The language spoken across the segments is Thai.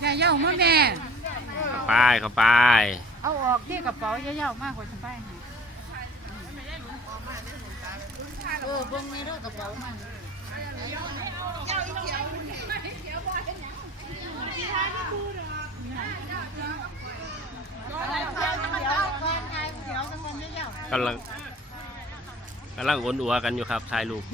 อย่าเย่ามาแม่เข้าไปเข้าไป เอาออกที่กระเป๋าอย่าเย่ามากกว่าฉันไปให้เออเบิ่งในเด้อกระเป๋ามันกำลังกำลังวนอัวกันอยู่ครับถ่ายรูป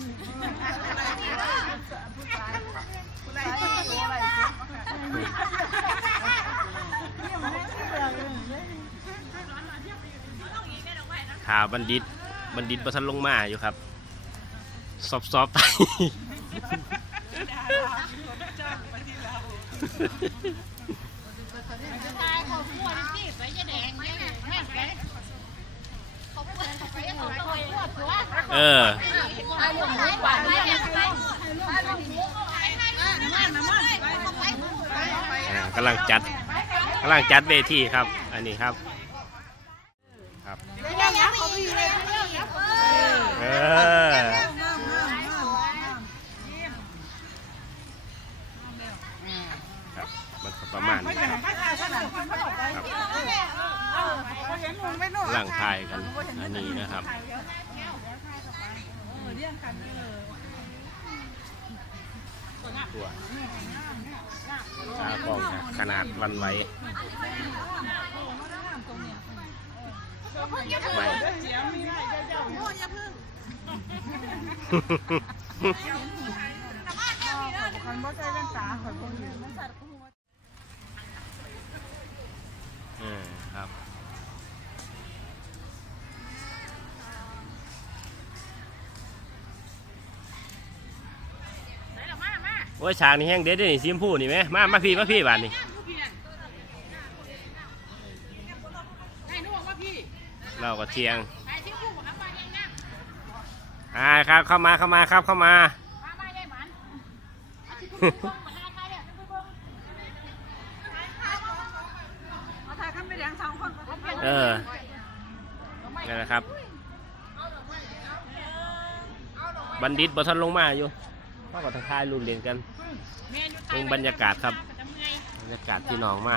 ขาบัณฑิต บัณฑิตประทันลงมาอยู่ครับ ซอบซอบไปตายเขาพัวที่ไปยะแดงเนี่ยแม่ไปเขาพัวเขาไปเขาไปพัวตัวเออเอาหมูหวานไปไปกำลังจัดกำลังจัดเวทีครับ อันนี้ครับ เขาไปออครับมันก็ประมาณนี้ครับหลังทายกันอันนี้นะครับตัวตากล้องขนาดวันไหว ไม่มันบ่ใช่แว่นตาข่อยคงอยู่เออครับโอ้ยฉากนี้แห้งเด็ดเด้อนี่ซิมพูนี่ไหมมามาพี่มาพี่บานนี่ เราก็เทียงอ่าครับเข้ามาเข้ามาครับเข้ามา เออนั่นแหละครับ บัณฑิตบทันลงมาอยู่เขาก็ทักทายรูปเรียนกันเองบรรยากาศครับ บรรยากาศที่หน้องมา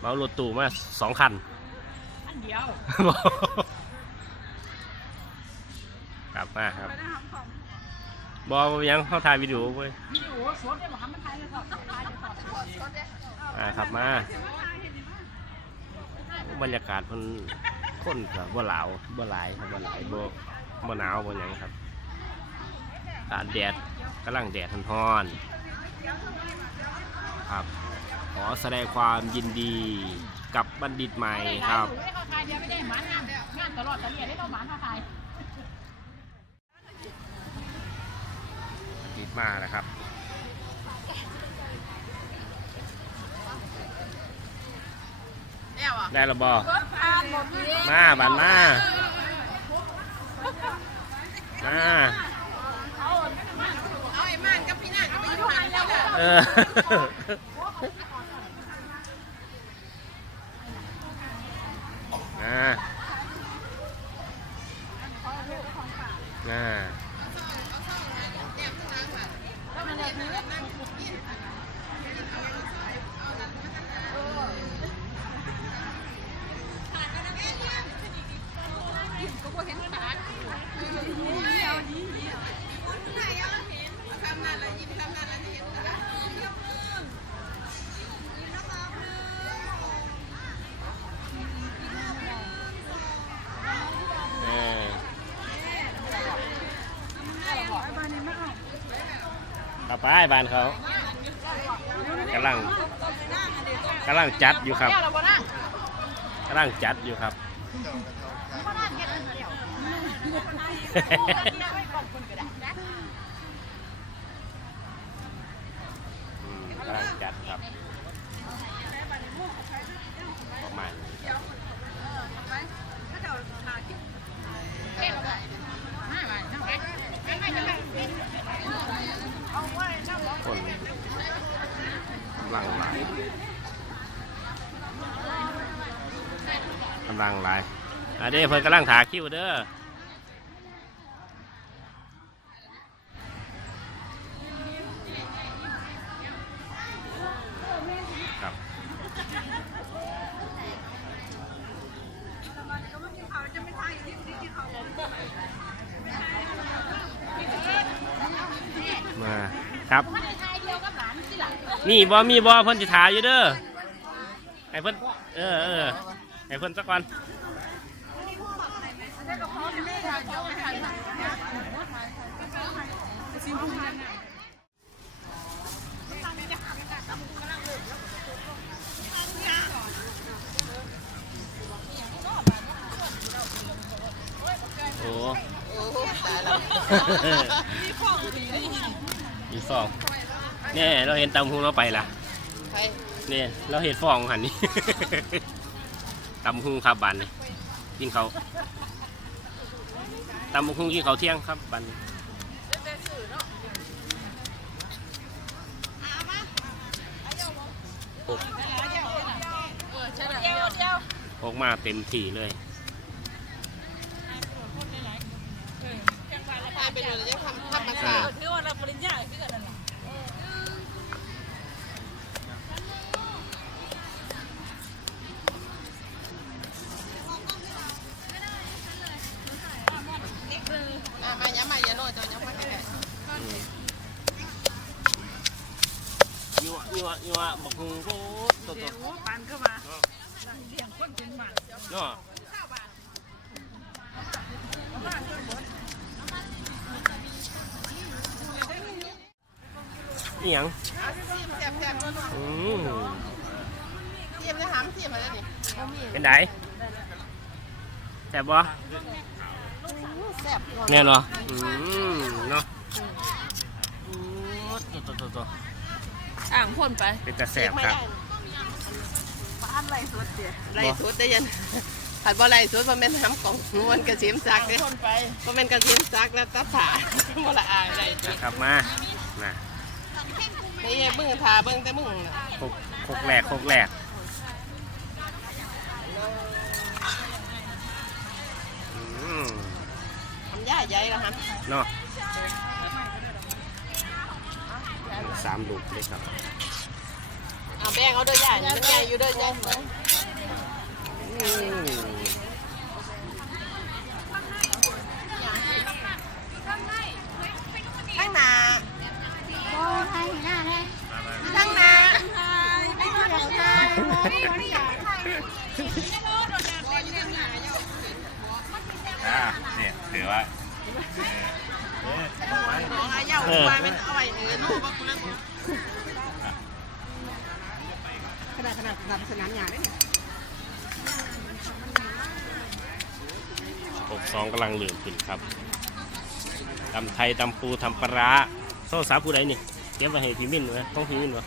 เมารถตู้มาสองคัน อันเดียวครับมาครับบอกว่ายังเข้าถ่ายวิดีโอเว้ยวิดีโอสดได้บ่ครับมันถ่ายเลยครับถ่ายเลยครับมาครับมาบรรยากาศมันคนกับบ่หลาวบ่หลายครับบ่หลายบ่บ่หนาวบ่หยังครับอากาศแดดกำลังแดดร้อนๆครับ ขอแสดงความยินดีกับบัณฑิตใหม่ครับไม่ได้ เข้าถ่ายเดียวไม่ได้หมานงานงานตลอดตะเลียได้เข้าหมานเข้าถ่ายบัณฑิตมาแล้วครับได้และบอมาบันมามาเอาไอ้ม่านกับพี่นางก็ไป อ่าอ่าเออ เอาไปบ้านเขากำลังกำลังจัดอยู่ครับกำลังจัดอยู่ครับ กำลังจัดครับำลังหลายอะเด้เพิ่นกำลังถาคิวเด้อครับมาครับ นี่บอมีบอเพิ่นจะถาอยู่เด้อให้เพิ่นเออเออ ให้เพิ่นสักวันโอ้มีฟองเนี่ยเราเห็นตำหูเราไปละใครเนี่ยเราเห็นฟองหันนี่ ตำหุงครับบันนี่กินเขาตำหุงกินเขาเที่ยงครับบันหกหกมาเต็มที่เลยเออสาอคือว่าเราปริญญาคือกันนั่นแหละ อะมาย้ำมาอย่าโน่จะย้ำมาแค่ไหน ยัวยัวยัวบักหุงโคตรตัวตัวปันเข้ามาเลี้ยงคนเป็นหมันเนาะนี่ยังเอาเทียมเทียมเทียมอืมเทียมจะหามเทียมอะไรนี่เป็นไดแซ่บบ่แซ่บแน่นอนอืมเนาะโอ้ตัวตัวตัวตัว อ่างพ่นไปเป็นตาแซ่บครับบ้านไรสุดเดียไรสุดได้ยันผัดบ่ไรสุดมันเป็นหำของมันกระเสียมซักเด้พ่นไปมันเป็นกระเสียมซักแล้วตัดผ่าบ่ละอายไรนะครับมาน่ะนี่เบิ่งทาเบิ่งแต่มึงโคกโคกแหลกโคกแหลกอืมทำย่าใหญ่แล้วฮะเนาะ สามลูกเลยครับเอาแบ่งเอาเด้อย่มันใหญ่อยู่เด้อย่าอืมข้างหน้าโอ้ไทยหน้าแท้ข้างหน้าไม่เกี่ยวไทยไม่อยากไทยอ่าเนี่ยถือว่า น้องอาเยาว่าเป็นอาไว้เนื้อลูกว่าคุณเล่นขนาดขนาดนำสนามหญ้าได้เนี่ยหกสองกำลังเหลื่อมขึ้นครับตำไทยตำปูทำปลาร้าโซ่สาผู้ใดนี่เตรียมไปให้พี่มิ้นไหมต้องพี่มิ้นวะ